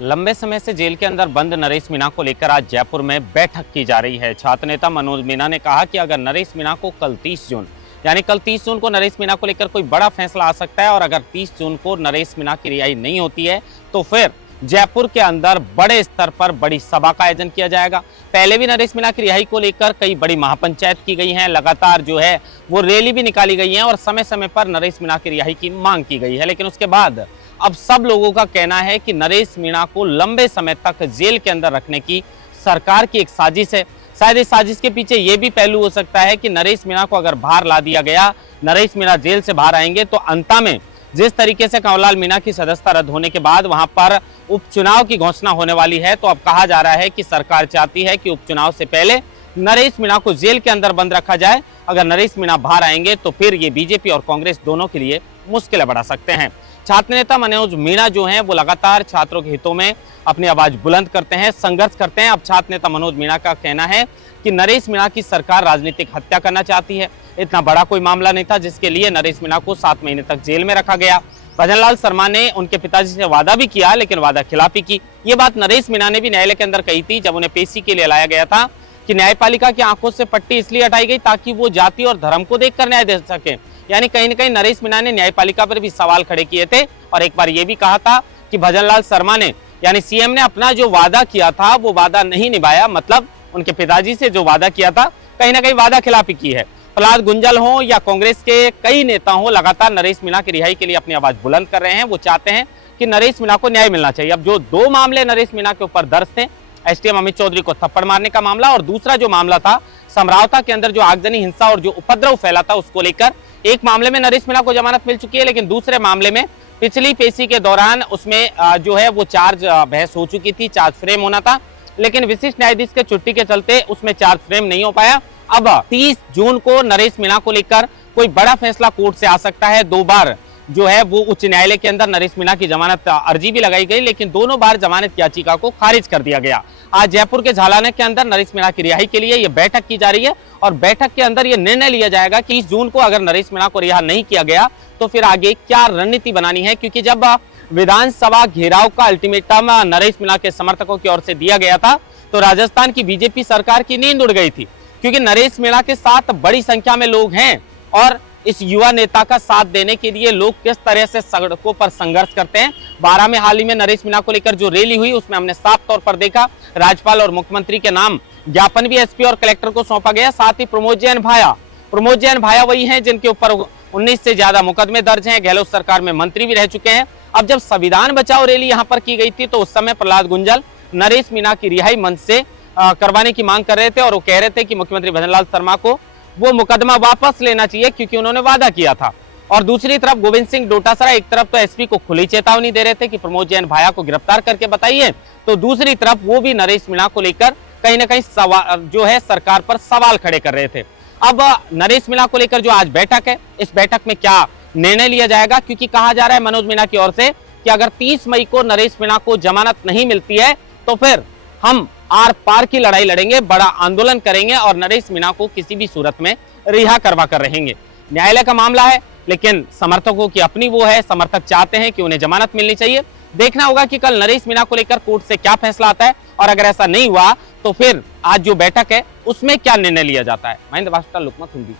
लंबे समय से जेल के अंदर बंद नरेश मीणा को लेकर आज जयपुर में बैठक की जा रही है। छात्र नेता मनोज मीणा ने कहा कि अगर नरेश मीणा को कल 30 जून यानी कल 30 जून को नरेश मीणा को लेकर कोई बड़ा फैसला आ सकता है और अगर 30 जून को नरेश मीणा की रिहाई नहीं होती है तो फिर जयपुर के अंदर बड़े स्तर पर बड़ी सभा का आयोजन किया जाएगा। पहले भी नरेश मीणा की रिहाई को लेकर कई बड़ी महापंचायत की गई है, लगातार जो है वो रैली भी निकाली गई है और समय समय पर नरेश मीणा की रिहाई की मांग की गई है। लेकिन उसके बाद अब सब लोगों का कहना है कि नरेश मीणा को लंबे समय तक जेल के अंदर रखने की सरकार की एक साजिश है। शायद इस साजिश के पीछे ये भी पहलू हो सकता है कि नरेश मीणा को अगर बाहर ला दिया गया, नरेश मीणा जेल से बाहर आएंगे तो अंत में जिस तरीके से कंवरलाल मीणा की सदस्यता रद्द होने के बाद वहां पर उपचुनाव की घोषणा होने वाली है, तो अब कहा जा रहा है कि सरकार चाहती है कि उपचुनाव से पहले नरेश मीणा को जेल के अंदर बंद रखा जाए। अगर नरेश मीणा बाहर आएंगे तो फिर ये बीजेपी और कांग्रेस दोनों के लिए मुश्किलें बढ़ा सकते हैं। छात्र नेता मनोज मीणा जो हैं वो लगातार छात्रों के हितों में अपनी आवाज बुलंद करते हैं, संघर्ष करते हैं। अब छात्र नेता मनोज मीणा का कहना है कि नरेश मीणा की सरकार राजनीतिक हत्या करना चाहती है। इतना बड़ा कोई मामला नहीं था जिसके लिए नरेश मीणा को 7 महीने तक जेल में रखा गया। भजनलाल शर्मा ने उनके पिताजी से वादा भी किया लेकिन वादा खिलाफी की। ये बात नरेश मीणा ने भी न्यायालय के अंदर कही थी जब उन्हें पेशी के लिए लाया गया था कि न्यायपालिका की आंखों से पट्टी इसलिए हटाई गई ताकि वो जाति और धर्म को देखकर न्याय दे सके। यानी कहीं न कहीं नरेश मीणा ने न्यायपालिका पर भी सवाल खड़े किए थे और एक बार ये भी कहा था कि भजनलाल शर्मा ने यानी सीएम ने अपना जो वादा किया था वो वादा नहीं निभाया। मतलब उनके पिताजी से जो वादा किया था कहीं ना कहीं वादा खिलाफी की है। प्रहलाद गुंजल हो या कांग्रेस के कई नेता हो, लगातार नरेश मीणा की रिहाई के लिए अपनी आवाज बुलंद कर रहे हैं। वो चाहते हैं कि नरेश मीणा को न्याय मिलना चाहिए। अब जो 2 मामले नरेश मीणा के ऊपर दर्ज थे, एसडीएम अमित चौधरी को थप्पड़ मारने का मामला और दूसरा जो मामला था समरावता के अंदर जो आगजनी हिंसा और जो उपद्रव फैला था उसको लेकर, एक मामले में नरेश मीणा को जमानत मिल चुकी है लेकिन दूसरे मामले में पिछली पेशी के दौरान उसमें जो है वो चार्ज बहस हो चुकी थी, चार्ज फ्रेम होना था लेकिन विशिष्ट न्यायाधीश के छुट्टी के चलते उसमें चार्ज फ्रेम नहीं हो पाया। अब 30 जून को नरेश मीणा को लेकर कोई बड़ा फैसला कोर्ट से आ सकता है। 2 बार जो है वो उच्च न्यायालय के अंदर नरेश मीणा की जमानत अर्जी भी लगाई गई लेकिन दोनों बार जमानत याचिका को खारिज कर दिया गया। आज जयपुर के झालाना के अंदर नरेश मीणा की रिहाई के लिए ये बैठक की जा रही है और बैठक के अंदर ये निर्णय लिया जाएगा कि 30 जून को अगर नरेश मीणा को रिहा नहीं किया गया तो फिर आगे क्या रणनीति बनानी है। क्योंकि जब विधानसभा घेराव का अल्टीमेटम नरेश मीणा के समर्थकों की ओर से दिया गया था तो राजस्थान की बीजेपी सरकार की नींद उड़ गई थी, क्योंकि नरेश मीणा के साथ बड़ी संख्या में लोग हैं और इस युवा नेता का साथ देने के लिए लोग किस तरह से सड़कों पर संघर्ष करते हैं। 12 में हाल ही में नरेश मीणा को लेकर जो रैली हुई उसमें हमने साफ तौर पर देखा राज्यपाल और मुख्यमंत्री के नाम ज्ञापन भी एसपी और कलेक्टर को सौंपा गया। साथ ही प्रमोद जैन भाया वही हैं जिनके ऊपर 19 से ज्यादा मुकदमे दर्ज हैं, गहलोत सरकार में मंत्री भी रह चुके हैं। अब जब संविधान बचाओ रैली यहाँ पर की गई थी तो उस समय प्रहलाद गुंजल नरेश मीणा की रिहाई मंच से करवाने की मांग कर रहे थे और वो कह रहे थे कि मुख्यमंत्री भजनलाल शर्मा को वो मुकदमा वापस लेना चाहिए क्योंकि उन्होंने वादा किया था। और दूसरी तरफ गोविंद सिंह डोटासरा एक तरफ तो एसपी को खुली चेतावनी दे रहे थे कि प्रमोद जैन भाया को गिरफ्तार करके बताइए, तो दूसरी तरफ वो भी नरेश मीणा को लेकर कहीं ना कहीं जो है सरकार पर सवाल खड़े कर रहे थे। अब नरेश मीणा को लेकर जो आज बैठक है, इस बैठक में क्या निर्णय लिया जाएगा, क्योंकि कहा जा रहा है मनोज मीणा की ओर से कि अगर 30 मई को नरेश मीणा को जमानत नहीं मिलती है तो फिर हम आर पार की लड़ाई लड़ेंगे, बड़ा आंदोलन करेंगे और नरेश मीणा को किसी भी सूरत में रिहा करवा कर रहेंगे। न्यायालय का मामला है लेकिन समर्थकों की अपनी वो है, समर्थक चाहते हैं कि उन्हें जमानत मिलनी चाहिए। देखना होगा कि कल नरेश मीणा को लेकर कोर्ट से क्या फैसला आता है और अगर ऐसा नहीं हुआ तो फिर आज जो बैठक है उसमें क्या निर्णय लिया जाता है। महेंद्र वास्ता, लोकमत हिंदी।